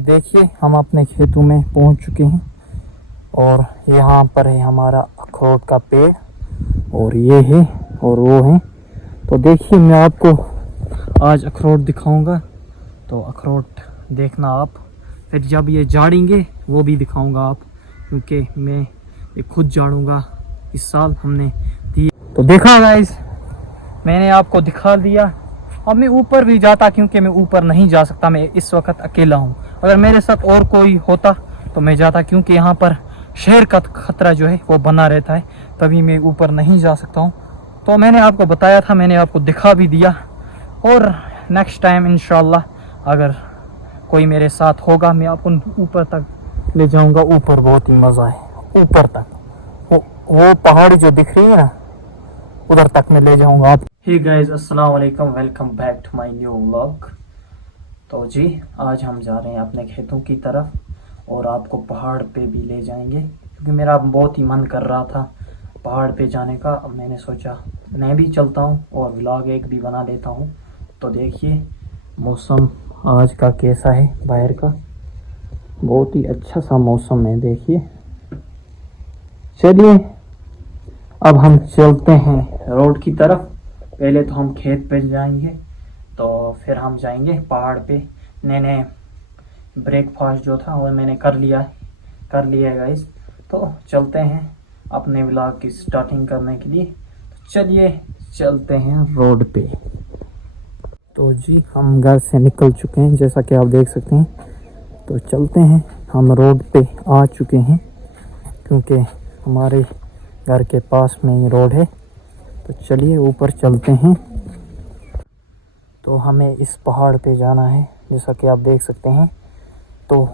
देखिए हम अपने खेतों में पहुंच चुके हैं और यहाँ पर है हमारा अखरोट का पेड़ और ये है और वो है। तो देखिए मैं आपको आज अखरोट दिखाऊंगा, तो अखरोट देखना आप। फिर जब ये झाड़ेंगे वो भी दिखाऊंगा आप, क्योंकि मैं ये खुद झाड़ूंगा। इस साल हमने दिए तो देखा गाइस, मैंने आपको दिखा दिया। अब मैं ऊपर भी जाता, क्योंकि मैं ऊपर नहीं जा सकता, मैं इस वक्त अकेला हूँ। अगर मेरे साथ और कोई होता तो मैं जाता, क्योंकि यहाँ पर शेर का खतरा जो है वो बना रहता है, तभी मैं ऊपर नहीं जा सकता हूँ। तो मैंने आपको बताया था, मैंने आपको दिखा भी दिया। और नेक्स्ट टाइम इंशाल्लाह अगर कोई मेरे साथ होगा, मैं आपको ऊपर तक ले जाऊँगा। ऊपर बहुत ही मज़ा है, ऊपर तक वो पहाड़ी जो दिख रही है ना, उधर तक मैं ले जाऊँगा आप। हे गाइस, अस्सलाम वालेकुम, welcome back to my new vlog. तो जी आज हम जा रहे हैं अपने खेतों की तरफ और आपको पहाड़ पे भी ले जाएंगे, क्योंकि मेरा बहुत ही मन कर रहा था पहाड़ पे जाने का। अब मैंने सोचा मैं भी चलता हूँ और व्लॉग एक भी बना लेता हूँ। तो देखिए मौसम आज का कैसा है, बाहर का बहुत ही अच्छा सा मौसम है। देखिए चलिए अब हम चलते हैं रोड की तरफ। पहले तो हम खेत पे जाएंगे, तो फिर हम जाएंगे पहाड़ पे। मैंने ब्रेकफास्ट जो था वो मैंने कर लिया है गाइस। तो चलते हैं अपने व्लॉग की स्टार्टिंग करने के लिए। तो चलिए चलते हैं रोड पे। तो जी हम घर से निकल चुके हैं, जैसा कि आप देख सकते हैं। तो चलते हैं, हम रोड पे आ चुके हैं, क्योंकि हमारे घर के पास में ही रोड है। तो चलिए ऊपर चलते हैं। तो हमें इस पहाड़ पे जाना है, जैसा कि आप देख सकते हैं। तो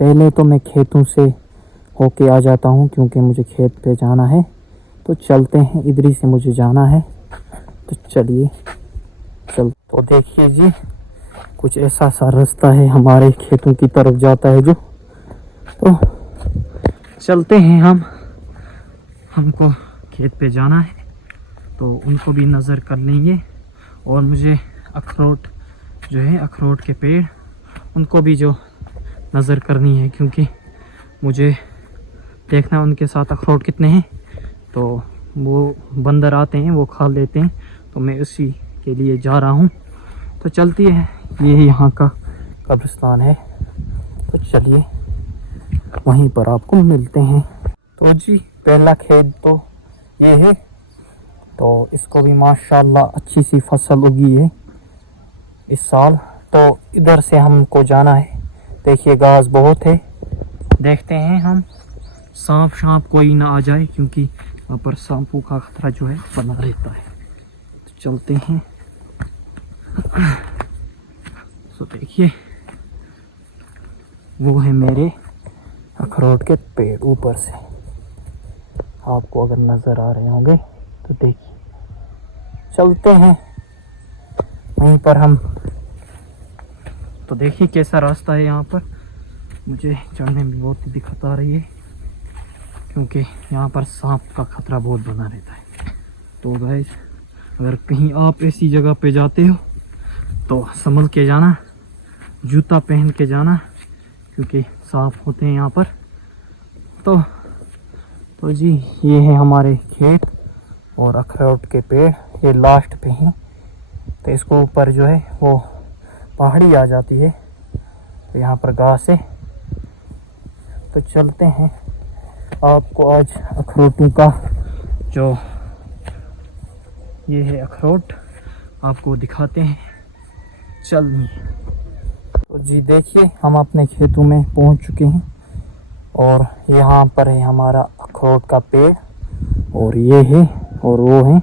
पहले तो मैं खेतों से होके आ जाता हूँ, क्योंकि मुझे खेत पे जाना है। तो चलते हैं, इधर ही से मुझे जाना है। तो चलिए तो देखिए जी, कुछ ऐसा सा रास्ता है हमारे खेतों की तरफ जाता है जो। तो चलते हैं हमको खेत पे जाना है, तो उनको भी नज़र कर लेंगे। और मुझे अखरोट जो है, अखरोट के पेड़, उनको भी जो नज़र करनी है, क्योंकि मुझे देखना है उनके साथ अखरोट कितने हैं। तो वो बंदर आते हैं, वो खा लेते हैं, तो मैं उसी के लिए जा रहा हूँ। तो चलती है, ये यहाँ का कब्रिस्तान है। तो चलिए वहीं पर आपको मिलते हैं। तो जी पहला खेत तो ये है, तो इसको भी माशाल्लाह अच्छी सी फसल उगी है इस साल। तो इधर से हमको जाना है। देखिए घास बहुत है, देखते हैं हम सांप कोई ना आ जाए, क्योंकि वहाँ पर सांपों का खतरा जो है बना रहता है। तो चलते हैं। तो देखिए वो है मेरे अखरोट के पेड़, ऊपर से आपको अगर नज़र आ रहे होंगे तो देखिए। चलते हैं वहीं पर हम। तो देखिए कैसा रास्ता है यहाँ पर, मुझे चढ़ने में बहुत ही दिक्कत आ रही है, क्योंकि यहाँ पर सांप का खतरा बहुत बना रहता है। तो गाइस अगर कहीं आप ऐसी जगह पे जाते हो तो संभल के जाना, जूता पहन के जाना, क्योंकि सांप होते हैं यहाँ पर। तो जी ये है हमारे खेत और अखरोट के पेड़, ये लास्ट पे हैं। तो इसको ऊपर जो है वो पहाड़ी आ जाती है, तो यहाँ पर घास है। तो चलते हैं, आपको आज अखरोटों का जो ये है अखरोट आपको दिखाते हैं। चलिए। तो जी देखिए हम अपने खेतों में पहुंच चुके हैं और यहाँ पर है हमारा अखरोट का पेड़ और ये है और वो है।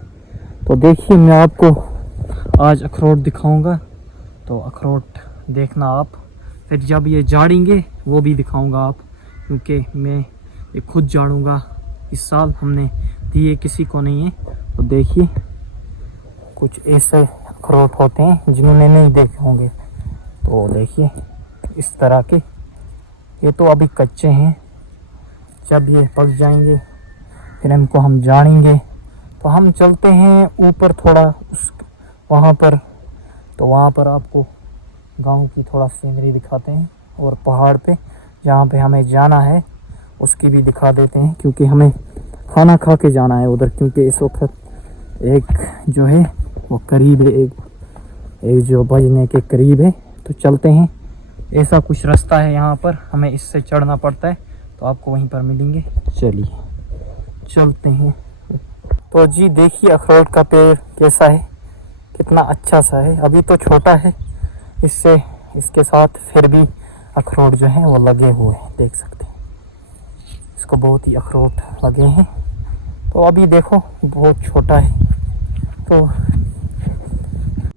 तो देखिए मैं आपको आज अखरोट दिखाऊंगा, तो अखरोट देखना आप। फिर जब ये झाड़ेंगे वो भी दिखाऊंगा आप, क्योंकि मैं ये खुद झाड़ूंगा। इस साल हमने दिए किसी को नहीं है। तो देखिए कुछ ऐसे अखरोट होते हैं जिन्होंने नहीं देखे होंगे। तो देखिए इस तरह के, ये तो अभी कच्चे हैं, जब ये पक जाएंगे फिर इनको हम झाड़ेंगे। तो हम चलते हैं ऊपर थोड़ा उस वहाँ पर। तो वहाँ पर आपको गांव की थोड़ा सीनरी दिखाते हैं और पहाड़ पे जहाँ पे हमें जाना है उसकी भी दिखा देते हैं, क्योंकि हमें खाना खा के जाना है उधर, क्योंकि इस वक्त एक जो है वो करीब है, एक जो बजने के करीब है। तो चलते हैं, ऐसा कुछ रास्ता है यहाँ पर, हमें इससे चढ़ना पड़ता है, तो आपको वहीं पर मिलेंगे। चलिए चलते हैं। तो जी देखिए अखरोट का पेड़ कैसा है, कितना अच्छा सा है। अभी तो छोटा है, इसके साथ फिर भी अखरोट जो है वो लगे हुए हैं, देख सकते हैं इसको बहुत ही अखरोट लगे हैं। तो अभी देखो बहुत छोटा है, तो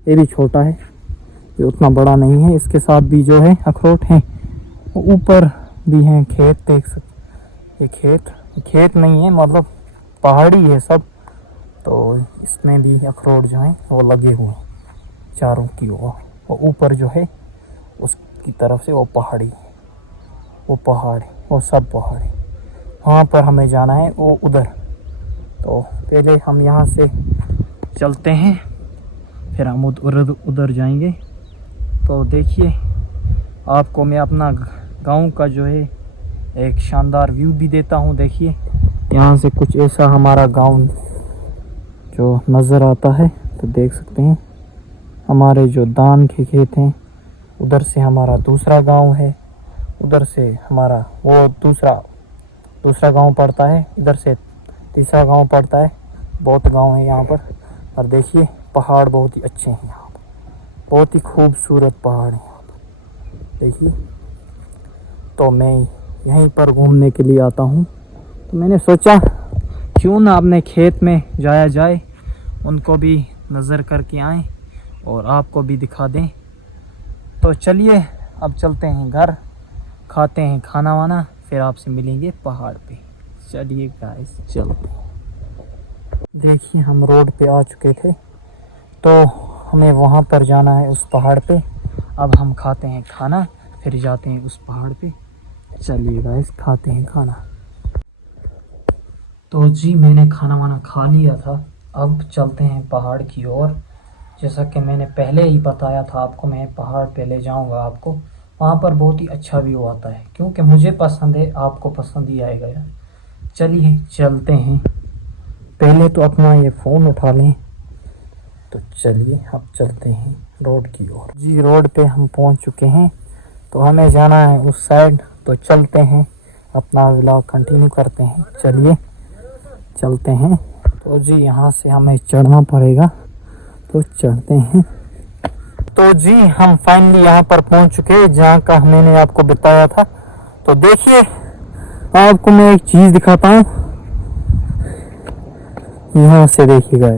ये भी छोटा है, ये उतना बड़ा नहीं है। इसके साथ भी जो है अखरोट हैं, ऊपर भी हैं खेत, देख सकते। ये खेत नहीं है, मतलब पहाड़ी है सब, तो इसमें भी अखरोट जो हैं वो लगे हुए हैं चारों की ओर। वो ऊपर जो है उसकी तरफ से वो पहाड़ी, वो पहाड़, वो सब पहाड़, वहाँ पर हमें जाना है, वो उधर। तो पहले हम यहाँ से चलते हैं, फिर हम उधर जाएंगे। तो देखिए आपको मैं अपना गांव का जो है एक शानदार व्यू भी देता हूँ। देखिए यहाँ से कुछ ऐसा हमारा गांव जो नज़र आता है, तो देख सकते हैं हमारे जो धान के खेत हैं, उधर से हमारा दूसरा गांव है, उधर से हमारा वो दूसरा गांव पड़ता है, इधर से तीसरा गांव पड़ता है। बहुत गांव है यहाँ पर। और देखिए पहाड़ बहुत ही अच्छे हैं यहाँ पर, बहुत ही खूबसूरत पहाड़ हैं यहाँ पर, देखिए। तो मैं यहीं पर घूमने के लिए आता हूँ, तो मैंने सोचा क्यों ना अपने खेत में जाया जाए, उनको भी नज़र करके आएँ और आपको भी दिखा दें। तो चलिए अब चलते हैं घर, खाते हैं खाना वाना, फिर आपसे मिलेंगे पहाड़ पे। चलिए गाइस चलते हैं। देखिए हम रोड पे आ चुके थे, तो हमें वहाँ पर जाना है उस पहाड़ पे। अब हम खाते हैं खाना, फिर जाते हैं उस पहाड़ पे। चलिए गाइस खाते हैं खाना। तो जी मैंने खाना वाना खा लिया था, अब चलते हैं पहाड़ की ओर। जैसा कि मैंने पहले ही बताया था आपको, मैं पहाड़ पे ले जाऊंगा आपको, वहाँ पर बहुत ही अच्छा व्यू आता है, क्योंकि मुझे पसंद है, आपको पसंद ही आएगा यार। चलिए चलते हैं, पहले तो अपना ये फ़ोन उठा लें। तो चलिए अब चलते हैं रोड की ओर। जी रोड पे हम पहुँच चुके हैं, तो हमें जाना है उस साइड। तो चलते हैं, अपना व्लॉग कंटिन्यू करते हैं। चलिए चलते हैं। तो जी यहाँ से हमें चढ़ना पड़ेगा, तो चढ़ते हैं। तो जी हम फाइनली यहाँ पर पहुँच चुके हैं जहाँ का मैंने आपको बताया था। तो देखिए आपको मैं एक चीज़ दिखाता हूँ, यहाँ से देखिएगा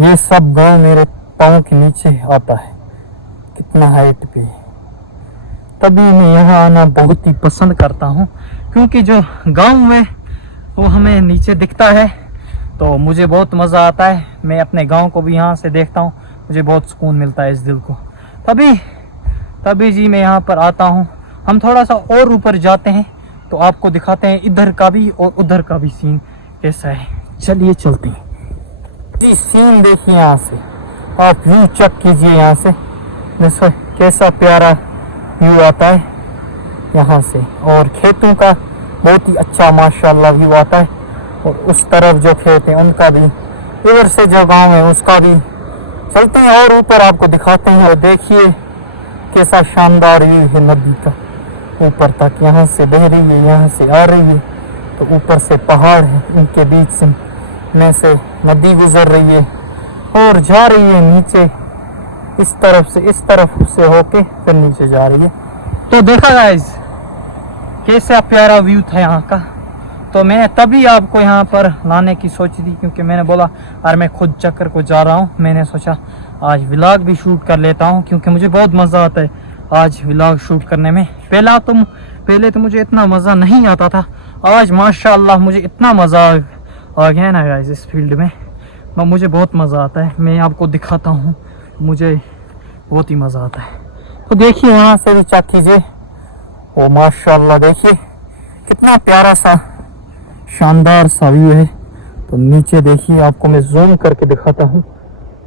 ये सब गांव मेरे पाँव के नीचे आता है, कितना हाइट पे है। तभी मैं यहाँ आना बहुत ही पसंद करता हूँ, क्योंकि जो गांव में वो हमें नीचे दिखता है, तो मुझे बहुत मज़ा आता है। मैं अपने गांव को भी यहाँ से देखता हूँ, मुझे बहुत सुकून मिलता है इस दिल को। तभी जी मैं यहाँ पर आता हूँ। हम थोड़ा सा और ऊपर जाते हैं, तो आपको दिखाते हैं इधर का भी और उधर का भी सीन कैसा है। चलिए चलते हैं जी। सीन देखिए यहाँ से, आप व्यू चेक कीजिए यहाँ से, जैसे कैसा प्यारा व्यू आता है यहाँ से। और खेतों का बहुत ही अच्छा माशाल्लाह व्यू आता है, और उस तरफ जो खेत हैं उनका भी, इधर से जो गांव है उसका भी। चलते हैं और ऊपर आपको दिखाते हैं। और देखिए कैसा शानदार व्यू है नदी का, ऊपर तक यहाँ से बह रही है, यहाँ से आ रही है, तो ऊपर से पहाड़ है, उनके बीच से में से नदी गुजर रही है और जा रही है नीचे, इस तरफ से होके फिर नीचे जा रही है। तो देखा गाइस कैसा प्यारा व्यू था यहाँ का। तो मैंने तभी आपको यहाँ पर लाने की सोची थी, क्योंकि मैंने बोला यार मैं खुद चक्कर को जा रहा हूँ, मैंने सोचा आज व्लॉग भी शूट कर लेता हूँ, क्योंकि मुझे बहुत मज़ा आता है आज व्लॉग शूट करने में। पहले तो मुझे इतना मज़ा नहीं आता था, आज माशाल्लाह मुझे इतना मज़ा आ गया है ना गाइस इस फील्ड में, मुझे बहुत मज़ा आता है। मैं आपको दिखाता हूँ, मुझे बहुत ही मज़ा आता है। तो देखिए यहाँ से भी चेक कीजिए, वो माशाल्लाह देखिए कितना प्यारा सा शानदार सा व्यू है। तो नीचे देखिए, आपको मैं जूम करके दिखाता हूँ,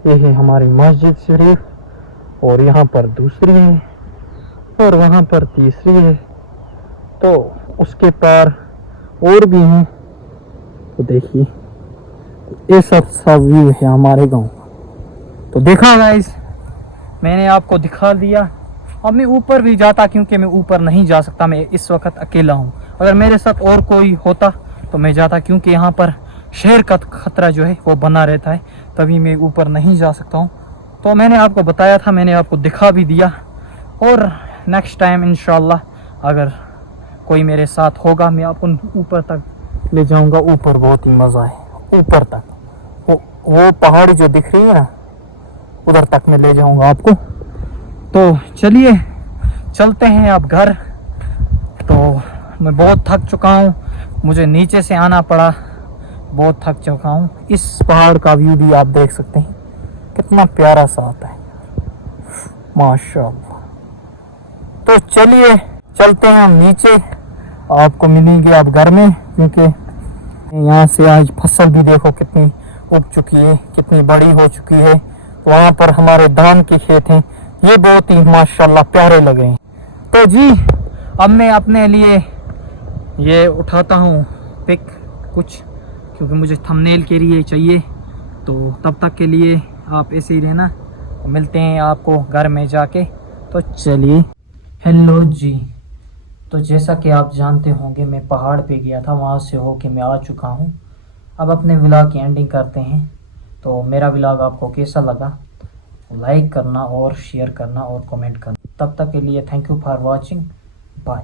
ये है हमारी मस्जिद शरीफ और यहाँ पर दूसरी है, और वहाँ पर तीसरी है, तो उसके पार और भी हैं। तो देखिए ये सब व्यू है हमारे गांव का। तो देखा गाइस, मैंने आपको दिखा दिया। अब मैं ऊपर भी जाता, क्योंकि मैं ऊपर नहीं जा सकता, मैं इस वक्त अकेला हूँ। अगर मेरे साथ और कोई होता तो मैं जाता, क्योंकि यहाँ पर शेर का खतरा जो है वो बना रहता है, तभी मैं ऊपर नहीं जा सकता हूँ। तो मैंने आपको बताया था, मैंने आपको दिखा भी दिया। और नेक्स्ट टाइम इंशाल्लाह अगर कोई मेरे साथ होगा, मैं आपको ऊपर तक ले जाऊंगा। ऊपर बहुत ही मज़ा है, ऊपर तक वो पहाड़ी जो दिख रही है ना, उधर तक मैं ले जाऊंगा आपको। तो चलिए चलते हैं अब घर। तो मैं बहुत थक चुका हूँ, मुझे नीचे से आना पड़ा, बहुत थक चुका हूँ। इस पहाड़ का व्यू भी आप देख सकते हैं, कितना प्यारा सा आता है, माशाअल्लाह। तो चलिए चलते हैं हम नीचे, आपको मिलेंगे आप घर में, क्योंकि यहाँ से आज फसल भी देखो कितनी उग चुकी है, कितनी बड़ी हो चुकी है। वहाँ पर हमारे धान के खेत हैं, ये बहुत ही माशाल्लाह प्यारे लगे हैं। तो जी अब मैं अपने लिए ये उठाता हूँ पिक कुछ, क्योंकि मुझे थंबनेल के लिए चाहिए। तो तब तक के लिए आप ऐसे ही रहना, मिलते हैं आपको घर में जाके। तो चलिए, हेलो जी। तो जैसा कि आप जानते होंगे, मैं पहाड़ पे गया था, वहाँ से होके मैं आ चुका हूँ। अब अपने व्लॉग की एंडिंग करते हैं। तो मेरा व्लॉग आपको कैसा लगा, लाइक करना और शेयर करना और कमेंट करना। तब तक के लिए thank you for watching, bye.